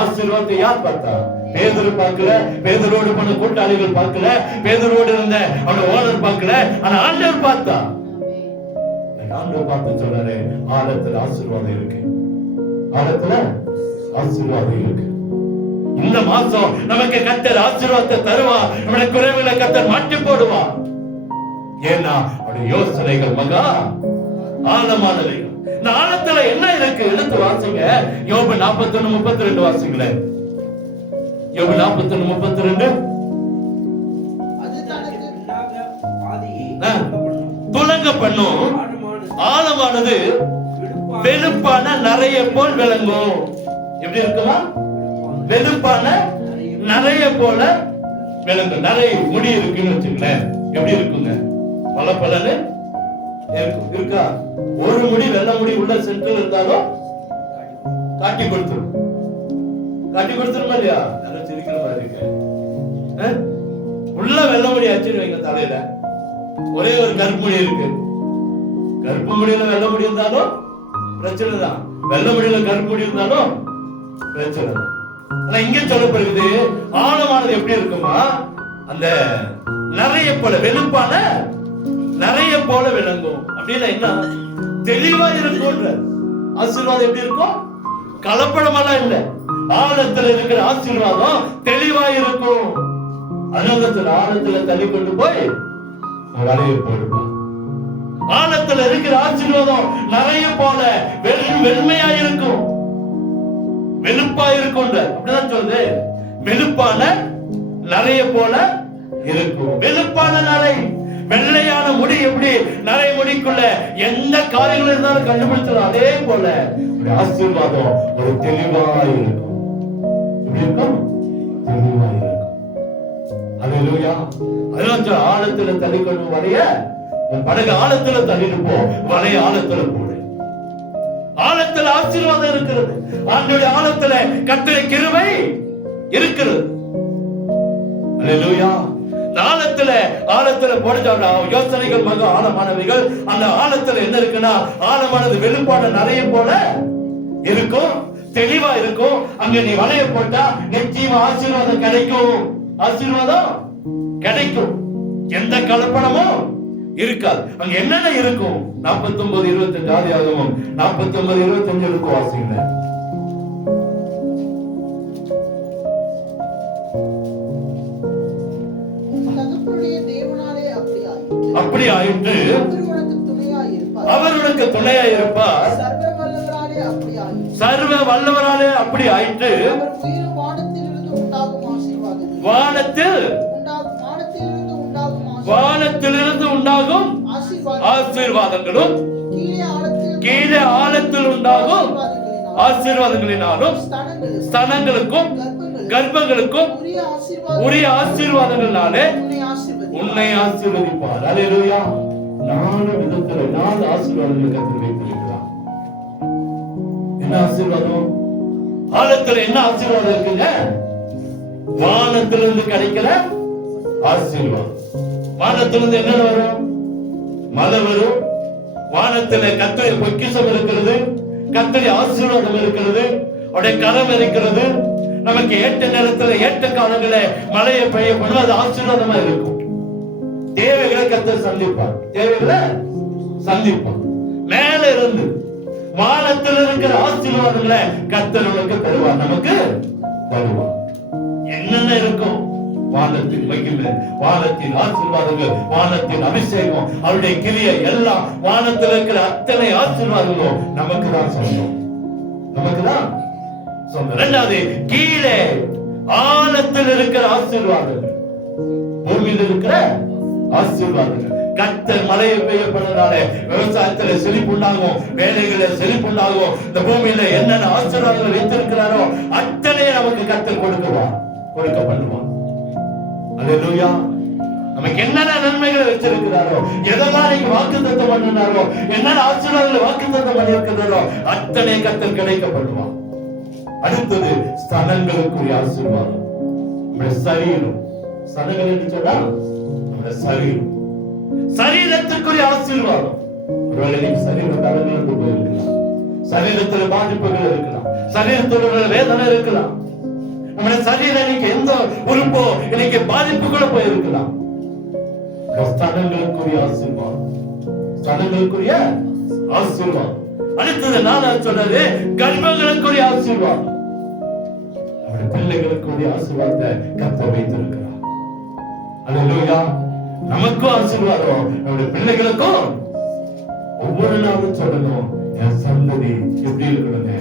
ஆசீர்வாதத்தை யார் பார்த்தா? பேதுரு பார்க்கல, பேதுரோடு போன கூட்டாளிகள் பார்க்கல, பேதுரோடு இருந்த அவனோட ஓனர் பார்க்கல. ஆனா ஆண்டவர் பார்த்தா. ஆண்டவர் பார்த்து சொன்னாரு, ஆழத்துல ஆசீர்வாதம் இருக்கு. ஆழத்துல ஆசீர்வாதம் இருக்கு. இந்த மாசம் நமக்கு கர்த்தர் ஆசீர்வாதத்தை தருவா. நம்முடைய குறைவுகளை கர்த்தர் மாற்றி போடுவா. ஏன்னா அவருடைய யோசனைகள் மகா ஆழமானவைகள். இந்த ஆழத்துல என்ன இருக்கு? எடுத்து வாசிங்க. யோபு 41:32 வாசிங்களேன். யோபு 41:32. துலங்க பண்ணும் ஆழமானது வெளுப்பான நரைய போல் விளங்கும். எப்படி இருக்குமா? வெளுப்பான நிறைய போல விளங்கும். நிறைய முடி இருக்குன்னு வச்சுங்களேன், எப்படி இருக்குங்க? பல பலன்னு இருக்கா? ஒரு முடி வெள்ளை முடி உள்ள சென்டர் இருந்தாலும் காட்டி கொடுத்துரும். காட்டி கொடுத்துருமா இல்லையா? நல்லா சிரிக்கிற மாதிரி இருக்கு. உள்ள வெள்ளை முடி ஆச்சுன்னு வைங்க தலையில. ஒரே ஒரு கருப்பு முடி இருக்கு. கருப்பு முடியில வெள்ளை முடி இருந்தாலும் பிரச்சனை தான். வெள்ளை முடியில கருப்பு முடி இருந்தாலும் பிரச்சனை தான். இங்க சொல்லப்படுகிறது ஆழமானது எப்படி இருக்குமா? அந்த நிறைய போல வெளுப்பான நிறைய போல விளங்கும். அப்படின்னா என்ன? தெளிவா இருக்கும். ஆசீர்வாதம் எப்படி இருக்கும்? கலப்படமெல்லாம் இல்ல. ஆழத்துல இருக்கிற ஆசீர்வாதம் தெளிவா இருக்கும். அதனால ஆழத்துல தள்ளி கொண்டு போய் வலையை போடுவான். ஆழத்துல இருக்கிற ஆசீர்வாதம் நிறைய போல வெண்மையா இருக்கும், வெளுப்பா இருக்கும். அப்படிதான் சொல்லுது. வெளுப்பான நிறைய போல இருக்கும். வெளுப்பான நரை, வெள்ளையான முடி எப்படி நரை முடிக்குள்ள எந்த காரியங்கள் இருந்தாலும் கண்டுபிடிச்சிடும். அதே போல ஆசீர்வாதம் ஒரு தெளிவாக இருக்கும். எப்படி இருக்கும்? தெளிவாக இருக்கும். அல்லேலூயா. அதனால ஆழத்துல தள்ளி கொண்டு வரைய படகு ஆழத்துல தள்ளிருப்போம், வலைய ஆழத்துல போடு. ஆழத்துல ஆசீர்வாதம் இருக்கிறது. ஆண்டவருடைய ஆழத்துல கர்த்தருடைய கிருபை இருக்கிறது. அல்லேலூயா. ஆழத்துல போடுறாங்க. யோசனைகள் மக ஆழமானவைகள். அந்த ஆழத்துல என்ன இருக்குன்னா, ஆழமானது வெளுப்பான நிறைய போல இருக்கும், தெளிவா இருக்கும். அங்க நீ வலைய போட்டா நிச்சயமா ஆசீர்வாதம் கிடைக்கும். ஆசீர்வாதம் கிடைக்கும். எந்த கலப்படமும் இருக்காது. அங்க என்னென்ன இருக்கும்? 49:25 ஆதியாகமம் 49:25 இருக்கும், வாசிங்க. அப்படி ஆயிற்று, அவர் உனக்கு துணையா இருப்பார். சர்வ வல்லவராலே அப்படி ஆயிற்று, வானத்திலிருந்து உண்டாகும் ஆசீர்வாதங்களும் கீழே ஆழத்தில் உண்டாகும் ஆசீர்வாதங்களினாலும் ஸ்தனங்களுக்கும் கர்ப்பங்களுக்கும் உரிய ஆசீர்வாதங்களாலே உன்னை ஆசீர்வதிப்பார். அல்லேலூயா. 4 விதத்துல 4 ஆசீர்வாதங்களை கர்த்தர் வைத்திருக்கிறார். என்ன ஆசீர்வாதம்? ஆழத்துல என்ன ஆசீர்வாதம் இருக்குங்க? வானத்திலிருந்து கிடைக்கிற ஆசீர்வாதம். வானத்திலிருந்து என்ன வரும்? மழை வரும். வானத்துல கர்த்தருடைய பொக்கிஷம் இருக்கிறது, கர்த்தருடைய ஆசீர்வாதம் இருக்கிறது, அவருடைய கரம் இருக்கிறது. நமக்கு ஏற்ற நேரத்துல ஏற்ற காலங்களே மழையை பெய்ய பண்ணும், அது ஆசீர்வாதமா இருக்கும். தேவைகளை கர்த்தர் சந்திப்பார், தேவைகளை சந்திப்பார். மேல இருந்து வானத்தில் இருக்கிற ஆசீர்வாதங்களை கர்த்தர் நமக்கு தருவார், நமக்கு தருவார். என்னென்ன இருக்கும்? வானத்தின் மகிமை, வானத்தின் ஆசீர்வாதங்கள், வானத்தின் அபிஷேகம், அவருடைய கிரியை எல்லாம், வானத்தில் இருக்கிற அத்தனை ஆசீர்வாதங்களும் நமக்கு தான் சொந்தம், நமக்கு தான் சொந்தம். இரண்டாவது, கீழே ஆழத்தில் இருக்கிற ஆசீர்வாதங்கள், பூமியில் இருக்கிற ஆசீர்வாதங்கள். கர்த்தர் மழையை பெய்ய பண்ணனால விவசாயத்துல செழிப்புண்டாகும், வேலைகளை செழிப்புண்டாகும். இந்த பூமியில என்னென்ன ஆசீர்வாதங்கள் வைத்திருக்கிறாரோ அத்தனையே நமக்கு கர்த்தர் கொடுக்க பண்ணுவான். அல்லேலூயா. நமக்கு என்னென்ன நன்மைகளை வச்சிருக்கிறாரோ, எதெல்லாம் நீங்க வாக்குத்தத்தம் பண்ணினாரோ, என்னென்ன ஆசீர்வாதங்களை வாக்குத்தத்தம் பண்ணியிருக்கிறாரோ அத்தனை கர்த்தர் கிடைக்க பண்ணுவான். அடுத்தது ஸ்தனங்களுக்குரிய ஆசீர்வாதம். நம்முடைய சரீரம், ஸ்தனங்கள் என்று சொன்னா நம்முடைய சரீரம், சரீரத்துக்குரிய ஆசீர்வாதம். ஒருவேளை நீங்க சரீரம் தடங்களுக்கு போயிருக்கலாம், சரீரத்துல பாதிப்புகள் இருக்கலாம், சரீரத்துல வேதனை இருக்கலாம், நம்முடைய சரீரம் இன்னைக்கு எந்த உறுப்போ இன்னைக்கு பாதிப்புக்குள்ள போயிருக்கலாம். ஸ்தனங்களுக்குரிய ஆசீர்வாதம், ஸ்தனங்களுக்குரிய ஆசீர்வாதம். அடுத்தது நான் சொல்றது கர்ப்பங்களுக்குரிய ஆசீர்வாதம். நம்முடைய பிள்ளைகளுக்குரிய ஆசீர்வாதத்தை கர்த்தர் வைத்திருக்கிறார். அல்லேலூயா. நமக்கும் ஆசீர்வாதம், நம்முடைய பிள்ளைகளுக்கும். ஒவ்வொரு நாளும் சொல்லணும், என் சந்ததி எப்படி இருக்கணுங்க?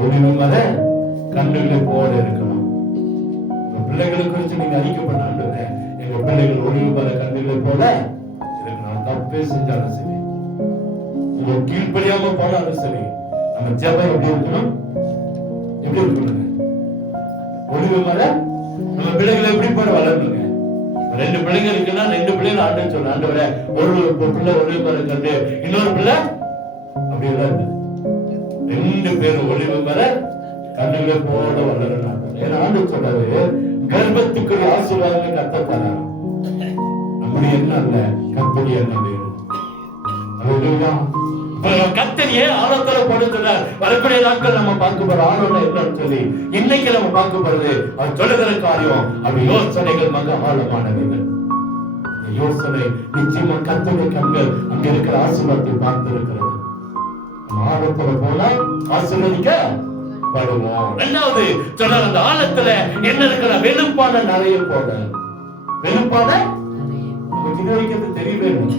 ஒளிவு வர கண்ணுகளை போல இருக்கணும். பிள்ளைகளை குறித்து நீங்க அறிக்கப்பட்ட ஆண்டவரே, எங்க பிள்ளைகள் ஒளிவு வர கண்ணுகளை போல இருக்கணும். தப்பே செஞ்சாலும் சரி, உங்க கீழ்ப்படியாம போனாலும் சரி, நம்ம ஜெபம் எப்படி இருக்கணும்? எப்படி இருக்கணுங்க? ஒளிவு வர நம்ம பிள்ளைகளை எப்படி போல வளரணுங்க? 2 பிள்ளைங்க இருக்குன்னா 2 பிள்ளைங்க ஆண்டு சொல்ற ஆண்டவரே, ஒரு பிள்ளை ஒளிவு வர கண்டு, இன்னொரு பிள்ளை அப்படி எல்லாம் இருக்கு. 2 பேரும் ஒளிவு வர கண்ணுகளை போல வளரணும். ஏன்னா ஆண்டு சொல்றாரு, கர்ப்பத்துக்குரிய ஆசீர்வாதங்களை கர்த்தர் தரார். நம்முடைய எண்ணம் அல்ல, கர்த்தருடைய எண்ணம் வேறு. அல்லேலூயா. கர்த்தர் ஏன் ஆலோசனை படுத்துறார்? வரக்கூடிய நாட்கள் நம்ம பார்க்க போற ஆலோசனை என்னன்னு சொல்லி இன்னைக்கு நம்ம பார்க்க போறது, அவர் சொல்லுகிற காரியம், அப்படி யோசனைகள் மக ஆழமானவைகள். யோசனை நிச்சயமா கர்த்தருடைய கண்கள் அங்க இருக்கிற ஆசீர்வாதத்தை பார்த்து இருக்கிறது. ஆழத்துல போனா ஆசீர்வதிக்க படுவோம். இரண்டாவது சொல்ற அந்த ஆழத்துல என்ன இருக்கிற வெளுப்பான நிறைய போல, வெளுப்பான நமக்கு இது வரைக்கும் தெரியவே இல்லை.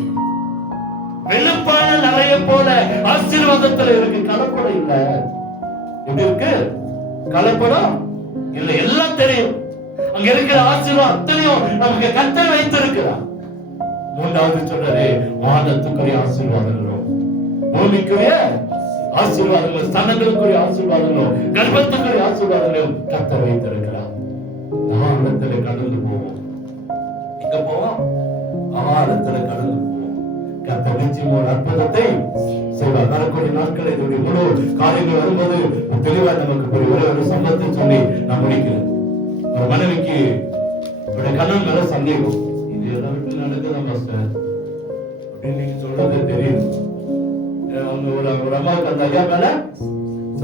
வெளுப்பான நிறைய போல ஆசீர்வாதத்துல இருக்கு, கலப்படம் இல்ல. எப்படி இருக்கு? கலப்படம் இல்ல, எல்லாம் தெரியும். அங்க இருக்கிற ஆசீர்வாதம் அத்தனையும் நமக்கு கர்த்தர் வைத்திருக்கிறார். மூன்றாவது சொல்றாரு, வானத்துக்குரிய ஆசீர்வாதங்களும் பூமிக்குரிய ஆசீர்வாதங்கள், ஸ்தனங்களுக்குரிய ஆசீர்வாதங்களும் கர்ப்பத்துக்குரிய ஆசீர்வாதங்களும் கர்த்தர் வைத்திருக்கிறார். ஆழத்துல கடந்து போவோம். எங்க போவோம்? ஆழத்துல கடந்து போவோம். கர்த்தர் நிச்சயம் ஒரு அற்புதத்தை செய்வார். வரக்கூடிய நாட்கள் இதனுடைய முழு காரியங்கள் வரும்போது தெளிவா நமக்கு ஒரு சம்பவத்தை சொல்லி நான் முடிக்கிறேன். ஒரு மனைவிக்கு கணவன் மேல சந்தேகம், இது எல்லாம் விட்டு நடக்குதா மாஸ்டர் அப்படின்னு நீங்க சொல்றது தெரியுது. ஒரு அம்மாவுக்கு அந்த ஐயா மேல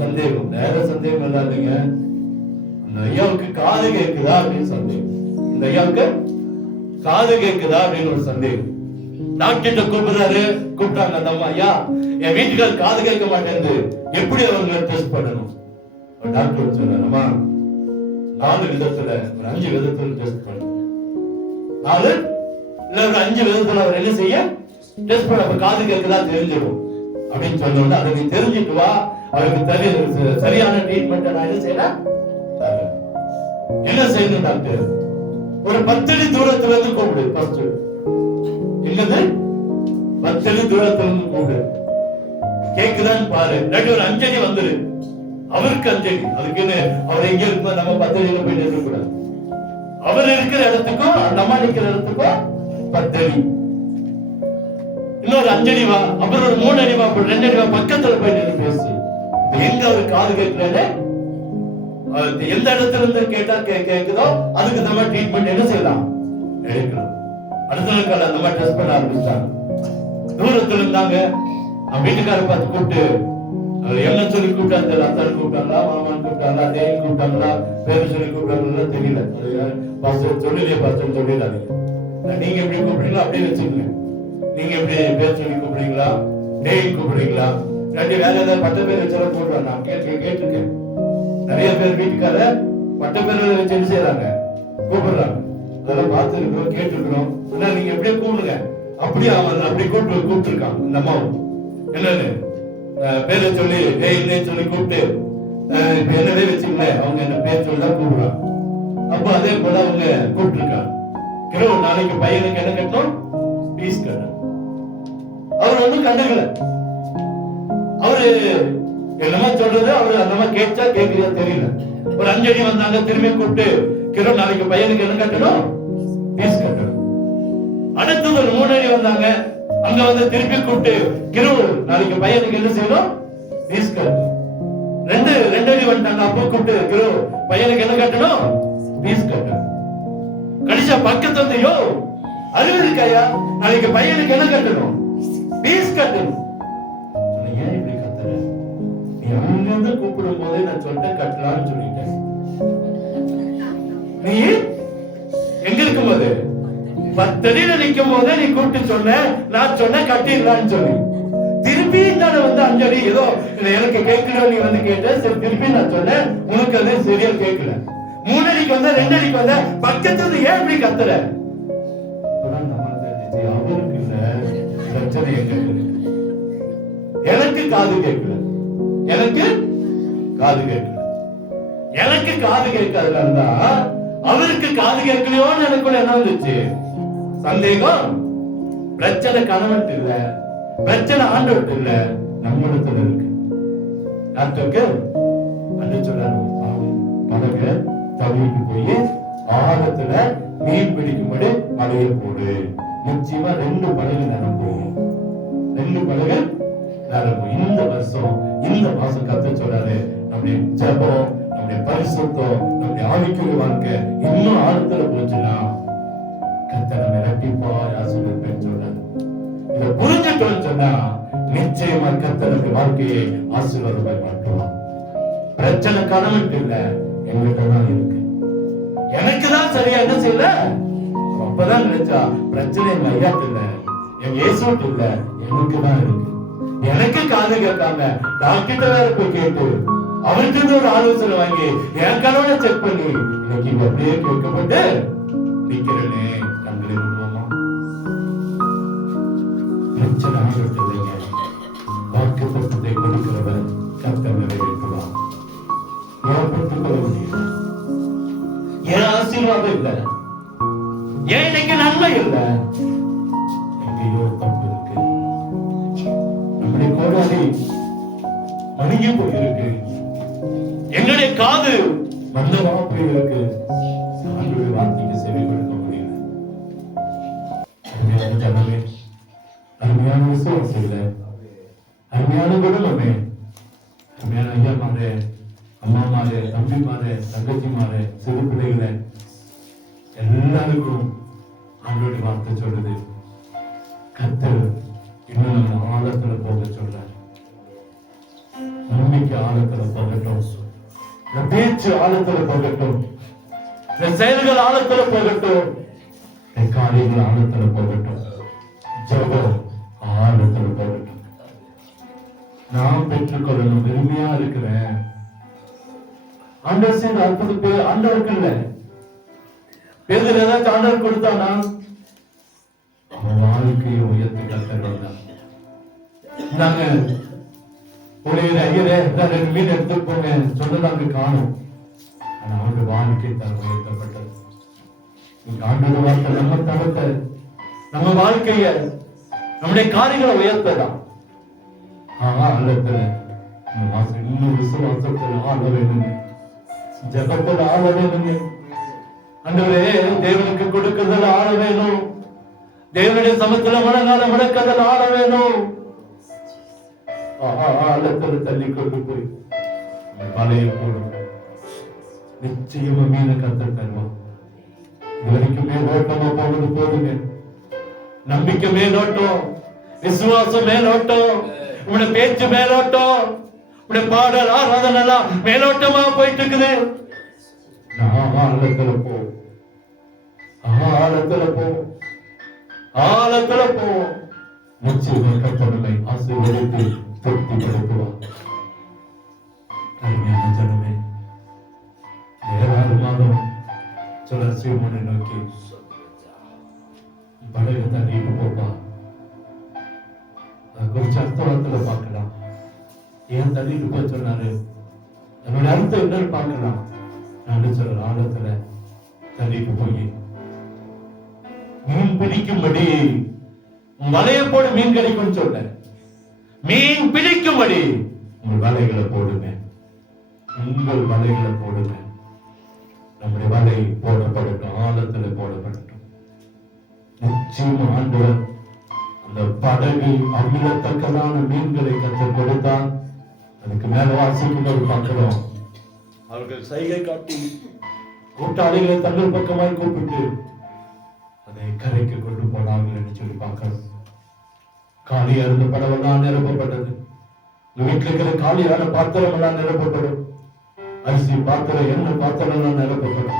சந்தேகம், நேர சந்தேகம் இல்லாதீங்க, அந்த ஐயாவுக்கு காது கேட்குதா அப்படின்னு சந்தேகம். இந்த ஐயாவுக்கு காது கேக்குதா அப்படின்னு ஒரு சந்தேகம். டாக்டர்கிட்ட கூப்பிடுறாரு, கூப்பிட்டாங்க அந்த அம்மா, ஐயா என் வீட்டுக்காரர் காது கேட்க மாட்டேங்குது, எப்படி அவங்க டெஸ்ட் பண்ணணும்? டாக்டர் சொன்னாரம்மா 4 விதத்துல ஒரு 5 விதத்துல டெஸ்ட் பண்ணு. 4 இல்ல ஒரு 5 விதத்துல அவர் என்ன செய்ய டெஸ்ட் பண்ண, காது கேட்குதா தெரிஞ்சிடும் அப்படின்னு சொன்னோம்னா அதை நீ தெரிஞ்சுட்டு வா, அவருக்கு சரியான ட்ரீட்மெண்ட் நான் என்ன செய்யறேன். என்ன செய்யணும் டாக்டர்? ஒரு 10 அடி தூரத்துல இருந்து கூப்பிடு. ஃபர்ஸ்ட் என்னது 10 அடி தூரத்துல இருந்து கூப்பிடு, கேக்குதான்னு பாரு. இல்லாட்டி ஒரு 5 அடி வந்துரு, அவருக்கு 5 அடி. அதுக்குன்னு அவர் எங்க இருப்போம், நம்ம 10 அடியில போய் நிற்க கூடாது. அவர் இருக்கிற இடத்துக்கும் நம்ம நிக்கிற இடத்துக்கும் 10 அடி. இன்னொரு 5 அடி வா, அப்புறம் ஒரு 3 அடி வா, அப்புறம் 2 அடி வா, பக்கத்துல போய் நின்று பேசு. எங்க அவர் காது கேட்கல, எந்த இடத்துல இருந்து கேட்டா கேக்குதோ அதுக்கு நம்ம ட்ரீட்மெண்ட் என்ன செய்யலாம், எடுக்கலாம். அடுத்த நாள் அந்த மாதிரி டெஸ்ட் பண்ண ஆரம்பிச்சாங்க. தூரத்துல இருந்தாங்க, வீட்டுக்கார பார்த்து கூப்பிட்டு என்ன சொல்லி கூப்பிட்டாங்க, அத்தான் கூப்பிட்டாங்களா, மாமான்னு கூப்பிட்டாங்களா, தேவி கூப்பிட்டாங்களா, பேரு சொல்லி கூப்பிட்டாங்களா தெரியல. பாஸ்டர் சொல்லிலே பாஸ்டர் சொல்லிடாதீங்க, நீங்க எப்படி கூப்பிடுறீங்களோ அப்படியே வச்சுக்கோங்க. நீங்க எப்படி பேர் சொல்லி கூப்பிடுறீங்களா, தேவி கூப்பிடுறீங்களா, இல்லாட்டி வேற ஏதாவது பட்ட பேர் வச்சாலும் கூப்பிடுறாங்க. நான் கேட்டிருக்கேன், நிறைய பேர் வீட்டுக்கார பட்ட பேர் வச்சு என்ன செய்யறாங்க, கூப்பிடுறாங்க. அதெல்லாம் பார்த்துருக்கிறோம், கேட்டிருக்கிறோம். நீங்க எப்படியே கூப்பிடுங்க, அப்படியே அவன் அப்படி கூப்பிட்டு இருக்கான். இந்த அம்மாவும் என்னன்னு பேரை சொல்லி டேய்ன்னு சொல்லி கூப்பிட்டு, இப்ப என்னவே வச்சுக்கல, அவங்க என்ன பேர் சொல்லி தான் கூப்பிடுறாங்க. அப்போ அதே போல அவங்க கூப்பிட்டு இருக்காங்க. நாளைக்கு பையனுக்கு என்ன கட்டணும், பீஸ் கட்டணும். அவர் ஒன்றும் கண்டுக்கல. அவரு என்னமா சொல்றது, அவரு அந்த மாதிரி கேட்டா கேட்கறியா தெரியல. ஒரு 5 அடி வந்தாங்க, திரும்பி கூப்பிட்டு நாளைக்கு பையனுக்கு என்ன கட்டணும், பீஸ் கட்டணும். அடுத்தது ஒரு 3 அடி வந்தாங்க, அங்க வந்து திருப்பி கூப்பிட்டு நாளைக்கு பையனுக்கு என்ன செய்யணும், பீஸ் கட்டணும். 2 அடி வந்துட்டாங்க, அப்போ கூப்பிட்டு பையனுக்கு என்ன கட்டணும், பீஸ் கட்டணும். கடைசியா பக்கத்து வந்து, யோ அறிவு இருக்காயா, நாளைக்கு பையனுக்கு என்ன கட்டணும், பீஸ் கட்டணும். ஏன் இப்படி கத்துற? நீ அங்கிருந்து கூப்பிடும் போதே நான் சொல்லிட்டேன் கட்டலாம்னு சொல்லிட்டேன். நீ எங்க இருக்கும் போது 10 அடியில நிக்கும் போதே நீ கூப்பிட்டு சொன்ன, நான் சொன்ன கட்டிடலான்னு சொல்லி, திருப்பி நான் வந்து 5 அடி ஏதோ எனக்கு கேட்கல, நீ வந்து கேட்ட, சரி திருப்பி நான் சொன்னேன், உனக்கு அது சரியா கேட்கல. 3 அடிக்கு வந்த, 2 அடிக்கு வந்த, பக்கத்துல ஏன் இப்படி கத்துற? அவருக்கு இல்ல பிரச்சனை, எனக்கு காது கேட்கல, எனக்கு காது கேட்கல, எனக்கு காது கேட்காதுல இருந்தா அவருக்கு காது கேட்கலையோன்னு எனக்குள்ள என்ன வந்துச்சு, சந்தேகம். பிரச்சனை கணவன் இல்ல, பிரச்சனை ஆண்டவர்கிட்ட இல்ல, நம்மிடத்துல இருக்கு. டாக்டருக்கு அன்று சொல்றாரு, படகு தவிட்டு போய் ஆழத்துல மீன் பிடிக்கும்படி மழைய போடு, நிச்சயமா 2 படகு நடக்கும், 2 படகு நடக்கும். இந்த வருஷம் இந்த மாசம் கத்த சொல்றாரு, நம்முடைய ஜெபம், நம்முடைய பரிசுத்தம், நம்முடைய ஆவிக்குரிய வாழ்க்கை இன்னும் ஆழத்துல போச்சுன்னா கத்த நம்ம இரட்டிப்பாய் ஆசீர்வதிப்பேன்னு சொல்றாரு. இதை புரிஞ்சுட்டோம்னு சொன்னா நிச்சயமா கத்த நம்முடைய வாழ்க்கையை ஆசீர்வாதமாய் மாற்றுவான். பிரச்சனை கணவனுக்கு இல்ல, எங்கிட்ட தான் இருக்கு. எனக்கு தான் சரியா என்ன செய்யல, அப்பதான் நினைச்சா பிரச்சனை என் ஐயாக்கு இல்ல, என் இயேசுக்கு இல்ல, எனக்கு தான் இருக்கு. எனக்கு காது கேட்காம டாக்டர் வேற போய் கேட்டு அவர்கிட்ட ஒரு ஆலோசனை வாங்கி என் கணவனை செக் பண்ணி இன்னைக்கு அப்படியே கேட்கப்பட்டு நிக்கிறேனே. கண்களை விடுவோமா? பிரச்சனை ஆகிவிட்டதைங்க, வாக்கு தத்துவத்தை கொடுக்கிறவர் கர்த்தர் நிறைவேற்றுவார். ஏற்படுத்திக் கொள்ள முடியும். ஏன் ஆசீர்வாதம் இல்லை, ஏன் இன்னைக்கு நன்மை இல்லை, எங்கேயோ தப்பு இருக்கு. நம்முடைய கோடாலி மணிக்கு போயிருக்கு, எங்களுடைய காது மந்தமா போயிருக்கு, ஆண்டவருடைய வார்த்தைக்கு செவி கொடுக்க முடியல. அருமையான ஜனமே, அருமையான விசுவாசம் இல்லை, அருமையான குடும்பமே, அருமையான ஐயா மாறே, அம்மா மாறே, தம்பி மாறே, தங்கச்சி மாறே, சிறு பிள்ளைகளை எல்லாருக்கும் ஆண்டவருடைய வார்த்தை சொல்லுது. கர்த்தர் இன்னும் நம்ம ஆழத்துல போக சொல்றார். நம்பிக்கை ஆழத்துல போகட்டும், பேச்சு ஆழத்துல போகட்டும், செயல்கள் ஆழத்துல போகட்டும், காரியங்கள் ஆழத்துல போகட்டும், ஜெபம் ஆழத்துல போகட்டும். நான் பெற்றுக்கொள்ளணும் பெருமையா இருக்கிறேன். ஆண்டவர் செய்த அற்புதத்தை ஆண்டவருக்கு இல்ல, பேதுரு ஏதாச்சும் ஆண்டவர் கொடுத்தானா அவன் வாழ்க்கையை உயர்த்தி கத்தர் நாங்க உடைய ஐயரே 2 மீன் எடுத்து போங்க சொன்னதாங்க காணும். ஆனா அவருடைய வாழ்க்கை தரம் உயர்த்தப்பட்டது. ஆண்டோட வார்த்தை நம்ம தரத்தை, நம்ம வாழ்க்கைய, நம்முடைய காரியங்களை உயர்த்தலாம். ஆழத்துல இன்னும் விசுவாசத்துல ஆள வேணுங்க, ஜபத்துல ஆள வேணுங்க. ஆண்டவரே தேவனுக்கு கொடுக்கிறதுல ஆள வேணும், தேவனுடைய சமத்துல மனங்கால முடக்கதல் ஆள வேணும். ஆழத்துல தள்ளி கொண்டு போய் வலைய போடும். நிச்சயமா மீன கத்த தருவோம். இதுவரைக்கும் மேலோட்டமா போனது போதுங்க. நம்பிக்கை மேலோட்டம், விசுவாசம் மேலோட்டம், உங்களுடைய பேச்சு மேலோட்டம், உங்களுடைய பாடல் ஆராதனை எல்லாம் மேலோட்டமா போயிட்டு இருக்குது. ஆழத்துல போ, ஆழத்துல போ, ஆழத்துல போ. நிச்சயமா கர்த்தரை ஆசீர்வதித்து திருப்திப்படுத்துவார். அருமையான ஜனமே, ஏழாவது மாதம் சிலர் சீமோனை நோக்கி படகு தண்ணிட்டு போப்பா, அதை குறிச்சு அர்த்தவார்த்தையில பார்க்கலாம். ஏன் தண்ணிட்டு போய் சொன்னாரு, என்னோட அர்த்தம் என்னன்னு பார்க்கலாம். நான் சொல்ற ஆழத்துல தண்ணிட்டு போய் மீன் பிடிக்கும்படி வலைய போடு, மீன் கிடைக்கும் சொல்ல, மீன் பிடிக்கும்படி உங்கள் வலைகளை போடுங்க, உங்கள் வலைகளை போடுங்க. நம்முடைய வலை போடப்படட்டும், ஆழத்துல போடப்படட்டும். நிச்சயம் ஆண்டவர் அந்த படகு அமிழத்தக்கதான மீன்களை கற்றுக் கொடுத்தால், அதுக்கு மேல வாசிக்கும் ஒரு பார்க்கிறோம், அவர்கள் சைகை காட்டி கூட்டாளிகளை தங்கள் பக்கமாய் கூப்பிட்டு அதை கரைக்கு கொண்டு போனார்கள் என்று சொல்லி பார்க்கிறோம். காலியா இருந்த படவெல்லாம் நிரப்பப்பட்டது. வீட்டில் இருக்கிற காலியான பாத்திரம் எல்லாம் நிரப்பப்படும். அரிசி பாத்திரம், எண்ணெய் பாத்திரம் எல்லாம் நிரப்பப்படும்.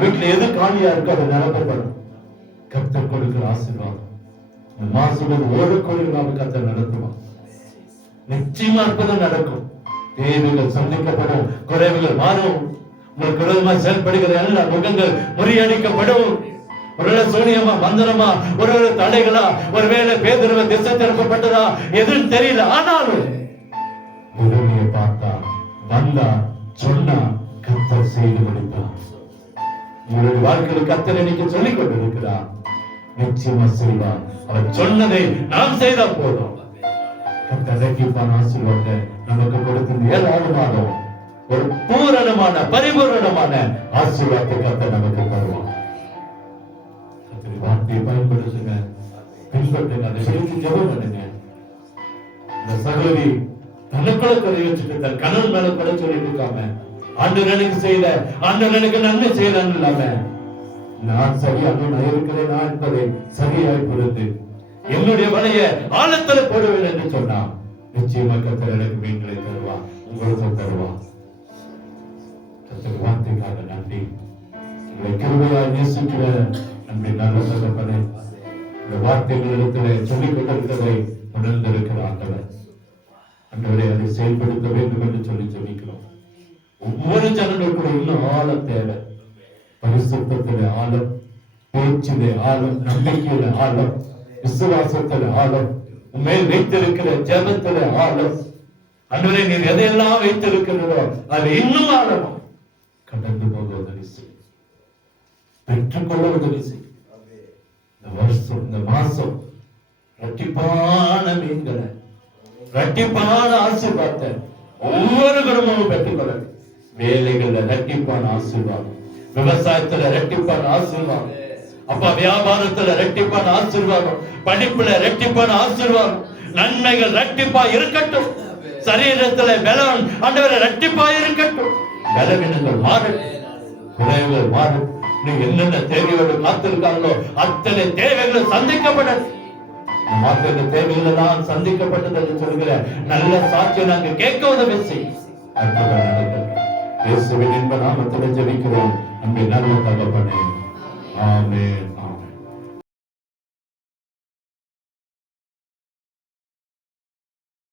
வீட்டுல எது காலியா இருக்கோ அது நிரப்பப்படும். கர்த்தர் கொடுக்கிற ஆசீர்வாதம் இந்த மாசம் ஓடுக்கோடி நாம கர்த்தர் நடத்துவான். நிச்சயமா அற்புதம் நடக்கும். தேவைகள் சந்திக்கப்படும், குறைவுகள் மாறும். உங்களுக்கு விரோதமா செயல்படுகிற எல்லா முகங்கள் முறியடிக்கப்படும். ஒருவேளை சூனியமா, மந்திரமா, ஒருவேளை தடைகளா, ஒருவேளை பேதுருவ திசை திருப்பப்பட்டதா எதுன்னு தெரியல. ஆனாலும் உரிமையை பார்த்தா, வந்தா, சொன்னா, கர்த்தர் செய்து முடித்தார். உங்களுடைய வாழ்க்கையில் கர்த்தர் இன்னைக்கு சொல்லிக் கொண்டிருக்கிறார். நிச்சயமா செய்வார். அவர் சொன்னதை நாம் செய்தா போதும். கர்த்தர் ரட்சிப்பான ஆசீர்வாதத்தை நமக்கு கொடுத்து 7 மாதம் ஒரு பூரணமான பரிபூரணமான ஆசீர்வாதத்தை கர்த்தர் நமக்கு தருவார். வார்த்தையை பயன்படுத்துங்க, பின்பற்றுங்க, அதை பிடித்து ஜெபம் பண்ணுங்க. இந்த சகோதரி தனக்குள்ள குறை வச்சுட்டு தன் கணவன் மேல குறை சொல்லிட்டு இருக்காம, ஆண்டவர் எனக்கு செய்யல, ஆண்டவர் எனக்கு நன்மை செய்யலன்னு இல்லாம, நான் சரியாக நான் இருக்கிறேனா என்பதை சரியாய் பொறுத்து என்னுடைய வலைய ஆழத்துல போடுவேன் என்று சொன்னா, நிச்சயமா கர்த்தர் எனக்கு மீன்களை தருவார், உங்களுக்கு தருவார். கர்த்தர் வார்த்தைக்காக நன்றி. உங்களை கிருபையாய் நேசிக்கிற நம்முடைய நல்ல தகப்பனே, இந்த வார்த்தைகளிடத்திலே சொல்லிக் கொண்டிருக்கிறதை உணர்ந்திருக்கிற ஆண்டவர், ஆண்டவரை அதை செயல்படுத்த வேண்டும் என்று சொல்லி ஜெபிக்கிறோம். ஒவ்வொரு ஜனங்களுக்கும் இன்னும் ஆழம் தேவை. பரிசுத்தத்திலே ஆழம், பேச்சிலே ஆழம், நம்பிக்கையில ஆழம், விசுவாசத்திலே ஆழம், உண்மையில் வைத்திருக்கிற ஜெபத்திலே ஆழம். ஆண்டவரே, நீர் எதையெல்லாம் வைத்திருக்கிறதோ அது இன்னும் ஆழமா கடந்து போக உதவி செய், பெற்றுக்கொள்ள உதவி செய். இந்த வருஷம், இந்த மாசம் இரட்டிப்பான மீன்களை, இரட்டிப்பான ஆசீர்வாதத்தை ஒவ்வொரு குடும்பமும் பெற்றுக்கொள்ள. வேலைகள்ல இரட்டிப்பான ஆசீர்வாதம், விவசாயத்துல இரட்டிப்பான ஆசீர்வாதம், அப்பா வியாபாரத்துல இரட்டிப்பான ஆசீர்வாதம், படிப்புல இரட்டிப்பான ஆசீர்வாதம், நன்மைகள் இரட்டிப்பா இருக்கட்டும். சரீரத்துல பலம் ஆண்டவரே இரட்டிப்பா இருக்கட்டும். பலவீனங்கள் மாறட்டும், குறைவுகள் மாறும். நீங்க என்னென்ன தேவையோடு காத்திருக்காங்களோ அத்தனை தேவைகளும் சந்திக்கப்படும். மாத்திர தேவைகள் எல்லாம் சந்திக்கப்பட்டது என்று சொல்கிற நல்ல சாட்சியை நாங்க கேட்க உதவி செய்யும். அற்புதம் நடக்கிறது. இயேசுவின் இன்ப நாமத்தில் ஜெபிக்கிறோம். நம்முடைய நல்ல தகப்பனே, ஆமென்.